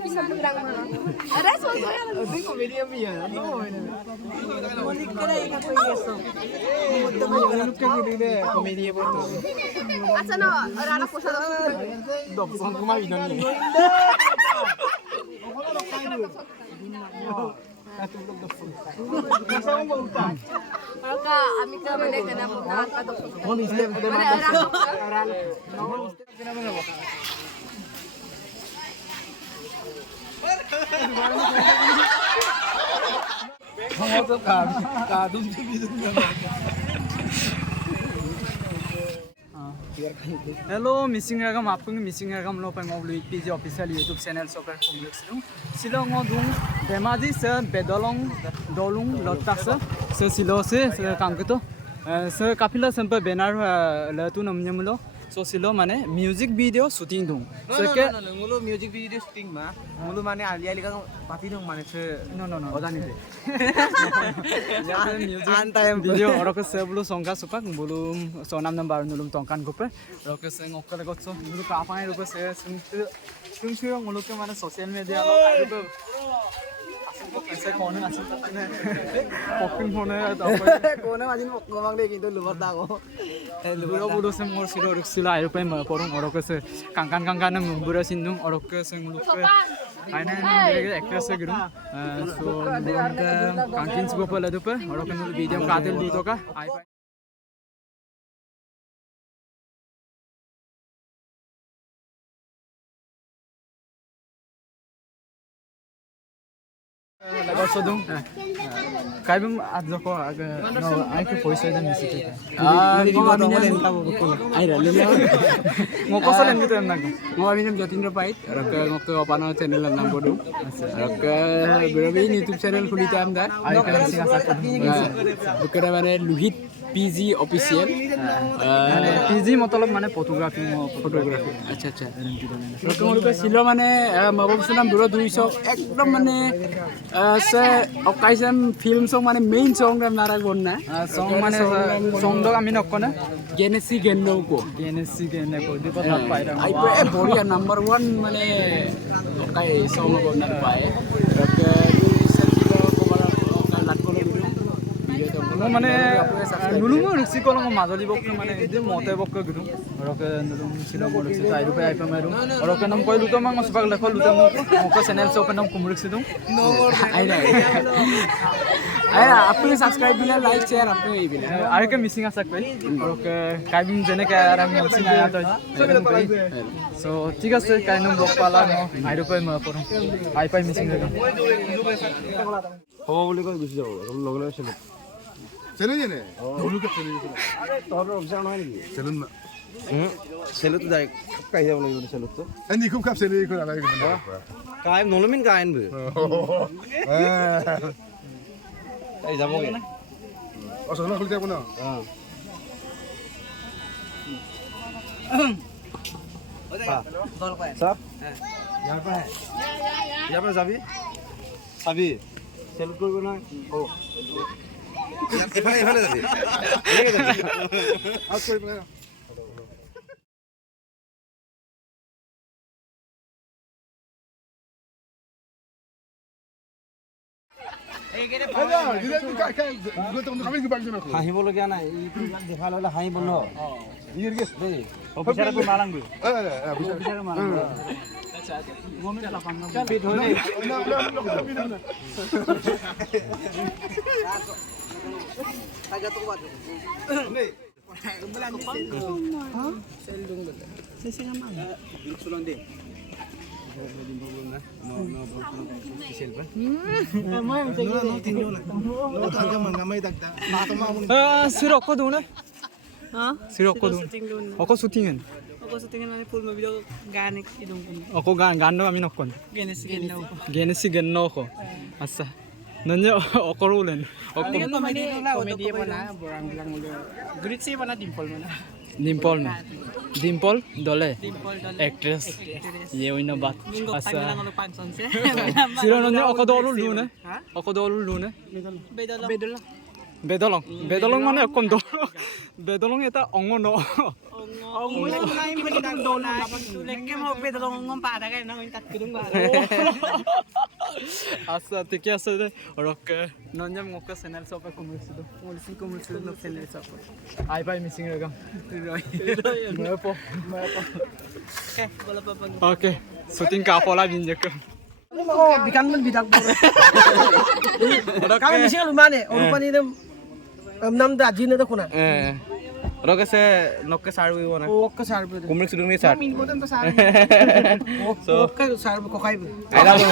bisa berang mana? Ada soalnya. Ini komedi apa ya? Komedi apa tuh? Asal orang pusat dok kemarin ini. Maka amika mana kena putar atau Hello, missing ragam apung missing ragam lo pang oblu PG official YouTube channel soker kumluk silung silong odung demaji se bedolong dolung lotak se silo se kangkuto se kapila sampai benar la tu namanya mulo so silo mane music video shooting dung so ke mulo music video shooting ma mulo mane alia lika pati dung mane se no odani de music video orok se bulu songka supak bulu sonam number nulum tongkan gopre orok se ngokkale gotso bulu kapangai rupa se sung mulo ke mane social media lo ayo saya kono ngasih popin kono atau kono majin ngomong deh gitu luar tahu bulu semua silo sila ayo pe porong orok se kangkan membura sindung orok se mulo ke aina ini actress se gitu so kangkin sebuah pala dupe orok ke video kadel dulu ka Sodung, kaibum adjoko aga no aike poisa dan misi ngoko solen gitu enak ngawin jam Jatindra Pait ngoko opana channel nam bodu berabe YouTube channel khulite amdar bukara mane Luhit PG official PG मतलब माने photography अच्छा रकम सिलो माने मबम सुनाम बुरो 200 एकदम माने से ओकाइसन film song माने main song रे नारा गोन्ना सॉन्ग माने सॉन्ग दो आमी नक्को ना गेनेसी गेनो को दिपक पाइरा आई पे बढ़िया नंबर 1 माने ओकाइ सॉन्ग गोन्ना पाए रके মানে নুলুম ৰুচি কলম মাজলি বক মানে যে মতে বক গদু ৰকে নুলুম ছিল বলছে তাইৰু পে আইপা মাৰু ৰকে নাম কই লুতো মাং সবাক লেখ লুতো মোক চ্যানেল সব নাম কুমৰিক সিদু আই আপুনি সাবস্ক্ৰাইব বিলা লাইক শেয়াৰ আপুনি এই বিলা আৰু কে মিসিং আছে কই ৰকে কাইবিম জেনে কে আৰাম মিসিং আয়া তই সো ঠিক আছে কাইনম লগ পালা ন আইৰু পে ম পৰম আই পাই মিসিং রে হ'ব বুলি কৈ গুচি যাব লগে লগে চলে চেলেঞ্জ নে ওলুকে চেলেঞ্জ তোৰ অবজাৰ্ভ নহয় নেকি চেলেঞ্জ চেলেঞ্জ যাই কাই যাব লাগিব চেলেঞ্জ তো এনি খুব খাপ চেলেঞ্জ কৰি নালাগে কাই নলমিন কাইন বে এই যাবগে অসনা খুলি যাব না सब यहाँ पे যাবি চাবি চেল কৰিব না ও এফালে যাবি আউট কৰিব না হাঁহিবলগীয়া নাই দেখা ললে হাঁহি বন্ধ অফিচাৰ মাৰাংগৈ অফিচাৰ মাৰাংগৈ পিট হৈ Sirok ko doon Sirok ko doon. Ako shootingin. Ako shootingin na full movie daw ganik idong ko. Ako gano kami nokon. Genesi ganno ko. Asa. Nanya ako rulen. Ako comedy mo na, borang bilang ulo. Grit siya pa na dimple mo na. Dimple में डिम्पल डोले Dimple Dole. Actress ये हुई ना बात Minggu अच्छा depan lang panson siya. सिरोनन्या अकदोलु लुने अकदोलु लुने Bedol. बेदलং बेदलং माने अकम दो बेदलং এটা অঙ্গ ন Ang ulan na yung pinitang dola. Tuleke mo bedol ng pada kayo nang itat kudung ba. আচ্ছা ঠিকে আছে দে রকে নঞ্জম মকা চ্যানেল সপে কমিছিলো মলিসি কমিছিলো ন চ্যানেল সপ আই বাই মিসিং রাগাম মেপো Okay, wala pa pag. Okay shooting কা পলা বিনজেক bikan man bidak mo. Kami mising lumane, urupan ini nam da jin na kuna. Roke se nokke sarwi wona. Okka sarbe. Kumrik sudung ni sar. Min bodan to sarbe. Okka sarbe ko kai. Aila lo.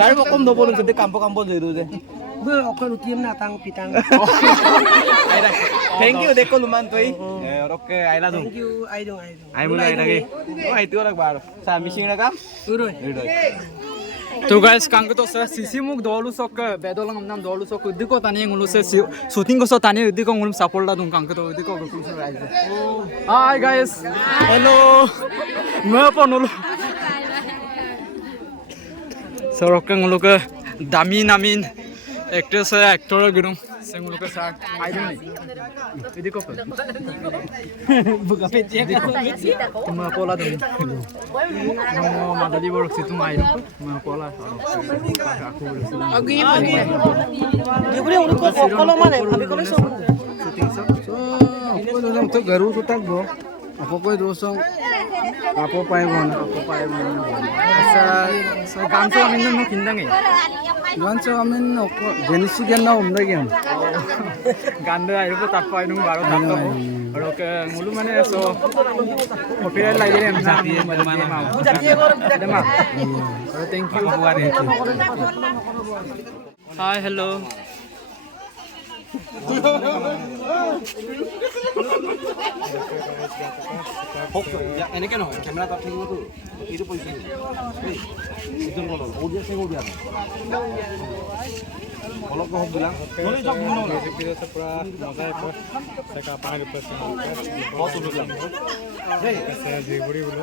Sar mo kom do bolon sede kampo joiru je. Bu okka rutiam na tang pitang. Aila. Thank you dekko luman toi. Roke aila dum. Thank you, I don't. Ai mulai aila ge. Oh ai tu rak bar. Sa missing ra kam. Uroi. তো guys কাঙ্গ তো CC মুক দলু সক বেদলং নাম দলু সক উদিকো তানি ngulu se shooting ko so tani udiko ngulum support la dung kangko to udiko gukum so rise hi guys hello me ponulu so rok ngulu ke dami namin actress actor gidung se ngulu ke sar I don't know udiko ko buka petje tuma pola dung no madali borok situ mai ma pola aku Dia boleh urut ko okolo mane, abi ko so. Ako doon to garu to tagbo. Ako ko dosong. Apo paibon. asa so ganso amin no kindang eh Ganso amin ako genisi genna umra gen. ganda ayo po tapay nung baro tapto rok ngulu mane so copyright lagi em sa mana mau dema thank you buare hi hello Ya ini kan kamera tak thik tu. Itu posisi. Itu kono. Audio se audio. Kalau kau bilang, boleh jawab dulu. video se pura maza ko se ka pa ke Kau tu bilang. Hei, se je buri bulo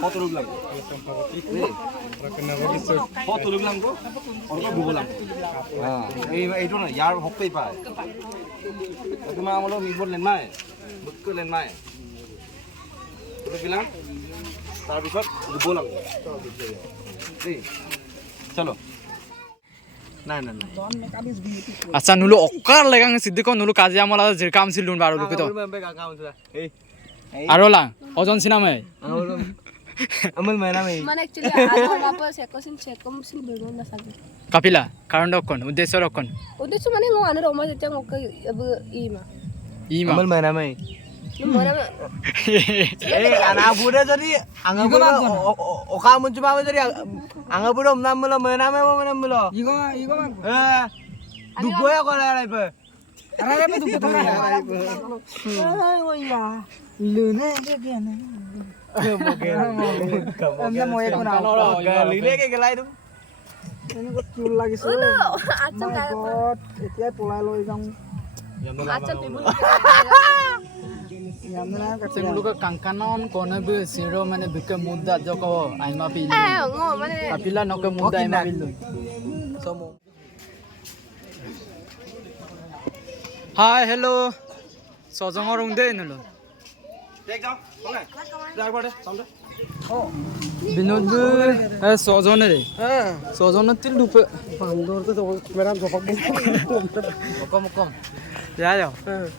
kau tu bilang. Hei, kau tu bilang tu. Orang kau bilang. Ah, itu na yar hoppe pa. Tapi mah malu mibor len mai. Betul len mai. Itu bilang. Tarbisot bolang. Hei. Chalo. Nah. আচ্ছা নুলো অকার লাগাং সিদ্দিক নুলো কাজিয়া মলা যে কাম ছিল বারো লোকে তো আর লা অজন সিনামে Amal mana mai? মানে একচুয়ালি আধা আপা সেকশন সেকমসিন বেগম না সাবে কাপিলা কারণ রক্ষণ উদ্দেশ্য রক্ষণ উদ্দেশ্য মানে ngো আনে রমা যেটা মোক अब ইমা ইমা Amal mana mai? মরা Anak budak jadi angga budak oka mencoba jadi angga budak nam melo mana mai mana melo. Igo man. Dugo ya kalau ada apa? Ara re tu kita. Ay ya. Lune je dia na. Amna moye ko na. Lile ke gelai tu. Ini ko chul লাগিছে. আচ্ছা কাই God, এতিয়া পলাই লৈ যাম. আচ্ছা table Yamna ka Sing luka kangkanon kono be siro mane bika muda joko aima pilu. ngো মানে Kapila no ke muda aima pilu. Hi hello. Sojongor ungde nulo. Take down. Oke. Jar pada. Sampai. Binod be sojone re. Sojone til dupe. Pandor to kamera jopak Mokom. Yayo.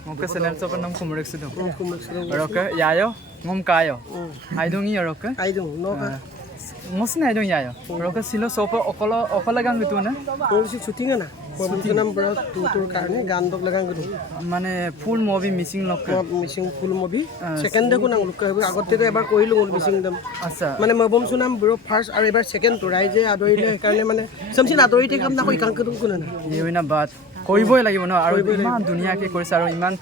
Moke senel so panam kumrek sido. Roke yayo. Ngom kayo. Aidongi roke. Ai dong, no ka. Mosin aidong yayo. Roke silo sopa okola gang gitu na. Ko si shooting na. Ko nam bra tur karne gan dok lagang gudu. মানে full movie missing লক missing full movie second দেখো না look আগতে তো এবাৰ কইলো missing দম আচ্ছা মানে মবম সুনাম ব্ৰ ফাৰ্স্ট আৰু এবাৰ সেকেন্ড তো ৰাইজে আদৰিলে কাৰণে মানে সমসিন আদৰিতে কাম না কই কাম কৰো কোন না ইউনা বাত কইবই লাগিব ন আৰু ইমান দুনিয়াকে কৰিছে আৰু ইমান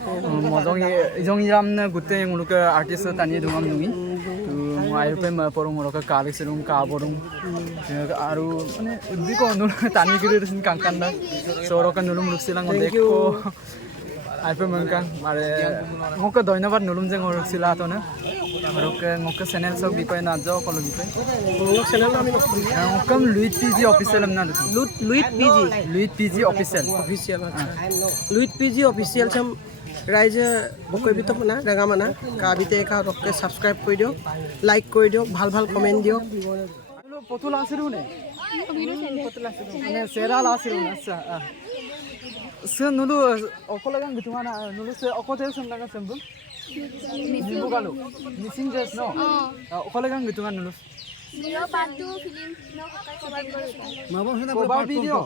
মজং ইৰাম না গুতে মুলুকে আৰ্টিষ্ট টানি দুমাম দুমি তো আইপে পৰং ৰকা কালেকচন কা বৰং আৰু মানে উদ্দিক অনু টানি কৰি দিন কাংকান না সৰকা নুলু মুলুক সিলাং দেখো আইপে মনকাং মারে ngok ধন্যবাদ নুলুম যে ngor sila atone ngok channel sok bipai na jo kolo bipai ngok channel আমি ngokam Luit PG official amna Luit PG official Luit PG official sam ৰাইজে বকৈ বিতক না ৰাঙা মানা কাবিতে একা ৰকে সাবস্ক্ৰাইব কৰি দিও লাইক কৰি দিও ভাল ভাল কমেন্ট দিও পতুল আসিরু নে সেরা আসিরু না আচ্ছা সে নুলু অকলগান বিতুমানা নুলু সে অকতে সমলাগা sembu নিবু Galo missing just no অকলগান বিতুমান নুলু Video part 2 film no cover cover video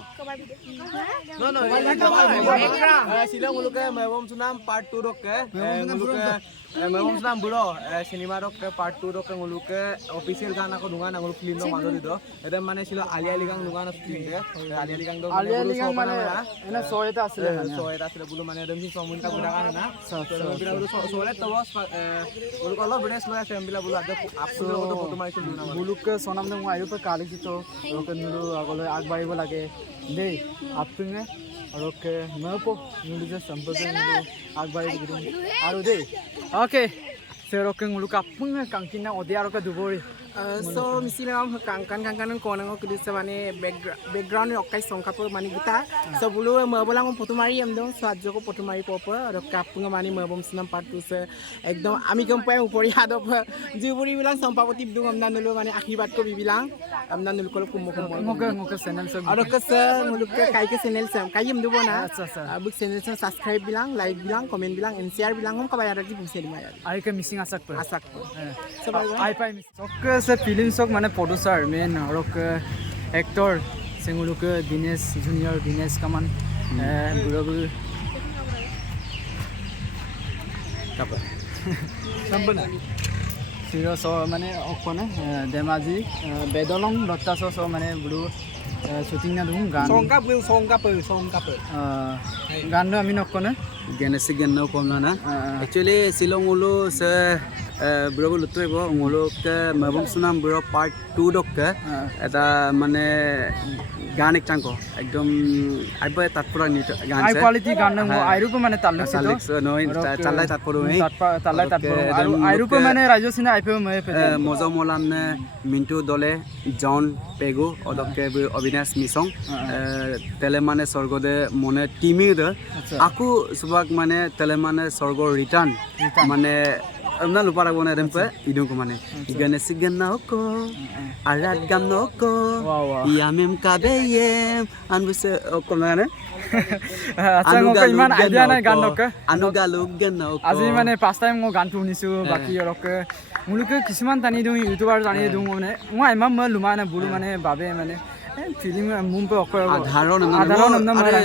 Silang muluke mebom sunam part 2 rokke muluke mebom sunam buro cinema rokke part 2 rokke muluke official gana ko dunga nangul film no mano dido edem mane silo alia ligang dunga na film de alia ligang do মানে এনা সয়তা আসলে soeta sila bulu mane edem si somun ka buda kana na bila bulu solet to bos bulu ko lo video slow ase bila bulu ada upload ko photo mari tul na বুলুকে সনাম দে মই আইরো কালি তো রকে নুলু আগলে আগবাড়িব লাগে দেই আপতুঙে রকে মপো নুলু যে সম্পর্ক নুলু আগবাড়ি দিম আরো দেই ওকে সে রকে নুলু কাপুঙে কাংকিনা অদিয়া রকে Dhubri so misilam kangkan konango kudisa mane background okai songkapo mani gita so bulu mabolang photo mari amdong so ajoko photo mari popo ro kapunga mani mabom sinam part 2 se ekdom ami kompai upori hadop juburi bilang sampapoti bidung amnanulu mane akhibat ko bibilang amnanulu ko kumoko ngoke channel sab aro ke se muluk kai ke channel sam kai amdubo na আচ্ছা abuk channel sam subscribe bilang like bilang comment bilang and share bilang hom kabaya ragi buse dimaya আইকে missing আসাক পর asak আই পাই miss okay সে film সক মানে producer man রকে actor সেগুলোকে Dinesh junior Dinesh কামান বুড়ো বুড়ো কাপা সম্পূর্ণ সিরো সো মানে অকনে দেমাজি বেদলং দত্তা সো মানে বুড়ো শুটিং না দুম গান songkap গান আমি নকনে Genesis genno komna na actually silong ulo sa bro lutoy bo ngolo ke mabom sunam bro part 2 dok ke eta mane গান এক চাঙ্কো একদম আইবা তাতপরা নিট গান হাই কোয়ালিটি গান ন আইরুপ মানে তালক সিতো নয় চালাই তাতপরো এই তালাই তাতপরো আৰু আইরুপ মানে রাজ্য সিনা আইপে মে মজা মলাম নে মিন্টু দলে জন পেগু অদকে অবিনাশ মিসং তেলে মানে স্বর্গদে মনে টিমি দে আকু সুবাক মানে তেলে মানে স্বর্গ রিটার্ন মানে amna lupa rago na rempe idung ko mane igane sigan na ko arat gam no ko yamem kabeyem anbuse ko mane আচ্ছা মোক ইমান আইডিয়া নাই গান নক anugalug gan no ko আজি মানে ফার্স্ট টাইম মই গান শুনিছো বাকি রক মুলুকে কিছুমান টানি দিও ইউটিউবার টানি দিও মানে মই ইমান মই লুমা না বুলু মানে বাবে মানে ফিলিং মুম্পে অকয় সাধারণ মানে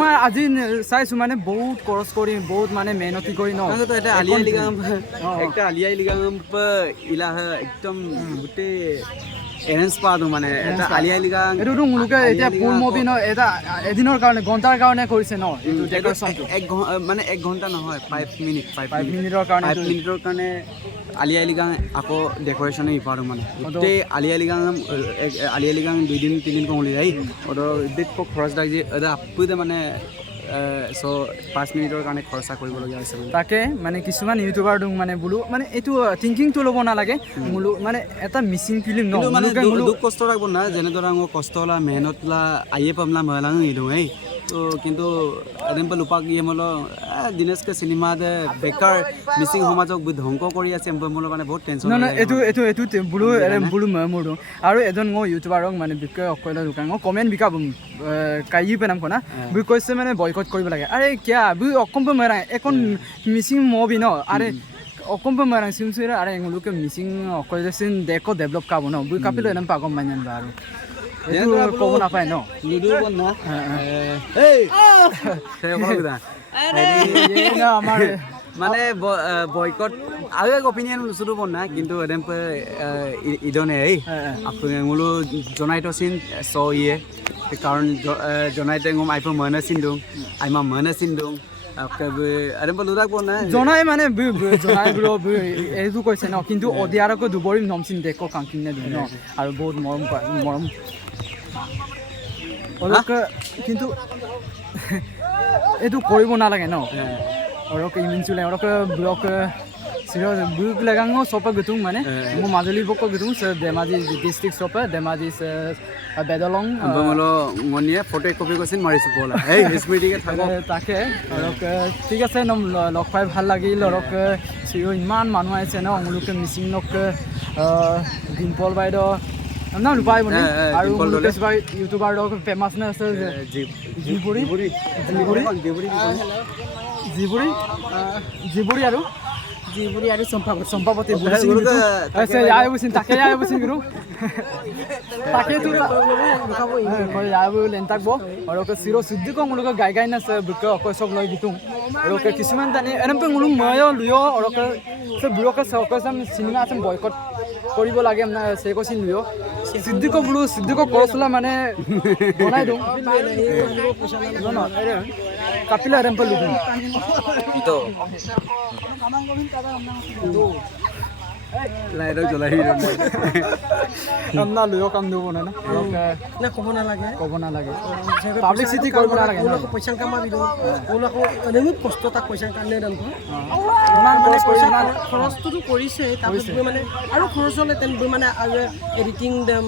মই আজি চাইছো মানে বহুত খৰচ কৰি বহুত মানে মেহনতি কৰি ন তো এটা আলিয়া লিগাম একটা আলিয়া লিগাম ইলা একদম গুটে এৰেঞ্জ পাদো মানে এটা আলিয়া লিগাম এটো মুলুকে এতিয়া ফুল মুভি ন এটা এদিনৰ কাৰণে ঘণ্টাৰ কাৰণে কৰিছে ন এটো ডেকোৰেশন মানে 1 ঘন্টা নহয় 5 মিনিট 5 মিনিটৰ কাৰণে 5 মিনিটৰ কাৰণে আলিয়া লিগাং আকৌ ডেকোৰেশন ইপাৰো মানে গোটে আলিয়া লিগাং 2 দিন 3 দিন কমলি যাই ওর ডেট কো খরচ লাগ যে এটা আপুতে মানে সো 5 মিনিটৰ কাৰণে খৰচা কৰিবলগীয়া হৈছে তাকে মানে কিছুমান ইউটিউবাৰ দুং মানে বুলু মানে এটো থিংকিং তো লব না লাগে মুলু মানে এটা মিসিং ফিল্ম ন মানে দুখ কষ্ট রাখব না যেনে ধৰা ও কষ্টলা মেহনতলা আইয়ে পামলা মহলাং ইদো এই তো কিন্তু এদিন লুপাক ইয়ে মল দিনেশকে সিনেমা দে বেকাৰ মিসিং সমাজক ধ্বংস কৰি আছে মল মানে বহুত টেনশন না এটো বুলু বুলু মৰমুৰ আৰু এজন ও ইউটিউবাৰক মানে বিকয় অকয়লা দোকান ও কমেন্ট বিকাব কাই পেনাম কোনা বি কৈছে মানে বয়কট কৰিব লাগে আৰে কিয়া বি অকম্প মৰা এখন মিসিং মুভি ন আৰে অকম্প মৰা সিমসুৰা আরে এগুলোকে মিসিং অকয়লেসিন দেখো ডেভেলপ কাব ন বি কাপিলো এনম পাগম মানন বাৰো এটো কব না পায় ন নিদু বন না এই সে কলগদা এই না আমার মানে বয়কট আৰু এক অপিনিয়ন লুছুটো বন না কিন্তু এডেম ইদনে এই আপুনি মুলো জনাইতো সিন সো ইয়ে কাৰণ জনাইতে গম আইপো মনে সিন্দুং আইমা মনে সিন্দুং আরে বলুদাক বন না জনাই মানে জনাই ব্রো এইটো কৈছে ন কিন্তু অদিয়াৰকো দুবৰি নমচিন দেখো কাংকিনে দিন আৰু বহুত মৰম অলপ কিন্তু এইটো কৰিব নালাগে ন অলপ ইমিন চুলে অলপ block Siro buk lagang ngo sopa gutung mane mo Majuli boko gutung se Dhemaji district sopa Dhemaji se Bedolong বঙলো মনিয়ে ফটো কপি কৰিছিল মাৰিছো পলা এই স্মৃতিকে থাকক তাকে অলপ ঠিক আছে ন লগ পাই ভাল লাগিল অলপ চিৰ ইমান মানুহ আহিছে ন অমলোকে মিচিং লোক ডিম্পল বাইদেউ না লুপাই বনে আৰু মুকেশ ভাই ইউটিউবাৰ লোক ফেমাস না আছে জিবুৰি আৰু জিবুৰি আৰু চম্পাৱতী আছে আই বুছিন তাকে আই বুছিন গুৰু তাকে তো কই আই বু লেন্টাকবো আৰু কে চিৰ সিদ্ধি কমলোক গাই না বুক অকয় সব লৈ দিতুম আৰু কে কিছুমান তানি এনপে মুলুম ময়ো লুয়ো আৰু কে সে বুৰকে সকসাম সিনেমা আছে বয়কট কৰিব লাগে না সে কছিন লুয়ো সিদ্ধি কো বুলু সিদ্ধি কো কৰছলা মানে বনাই দউ ন কাপিলা ৰেম্পল লুকুম ইতো লাইট জ্বলাই না লুয়ো কাম দিব না না ক'ব নালাগে পাব্লিসিটি কৰিব নালাগে ন পইচা কামাবি দিওঁ ওলাকো বহুত কষ্ট তাক পইচাৰ কাৰণে দাম ইমান মানে পইচা খৰচটোতো কৰিছে তাৰপিছত মানে আৰু খৰচ হ'লে তেনেকৈ মানে আৰু এডিটিং দাম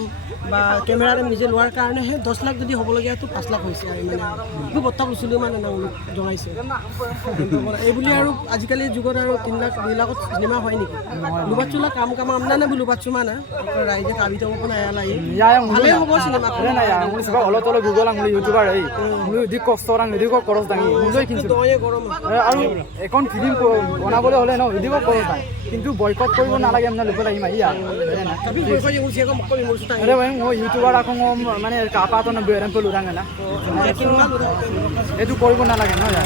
বা কেমেৰা দাম নিজে লোৱাৰ কাৰণেহে 10 লাখ যদি হ'বলগীয়াটো 5 লাখ হৈছে আৰু মানে খুব বত্তা লৈছিলোঁ মানে জনাইছে এইবুলি আৰু আজিকালি যুগত আৰু 3 লাখ 2 লাখত চিনেমা হয় নেকি লুবাচুলা কাম আমনা বulu bacuma na raide kabi to pun aya lai ya yang hale hobo cinema ada na ya mulu sebab olo tolo google ang mulu youtuber ai mulu di cost orang di ko koros dangi mulu kinchu doye gorom aru ekon film ko banabole hole no di ko koros dang kintu boycott koribo na lage amna lupa lagi mai ya tapi boycott yang usia ko makko mulu suta are bhai mo youtuber ako mane kapa to na beran ko luranga na etu koribo na lage no ya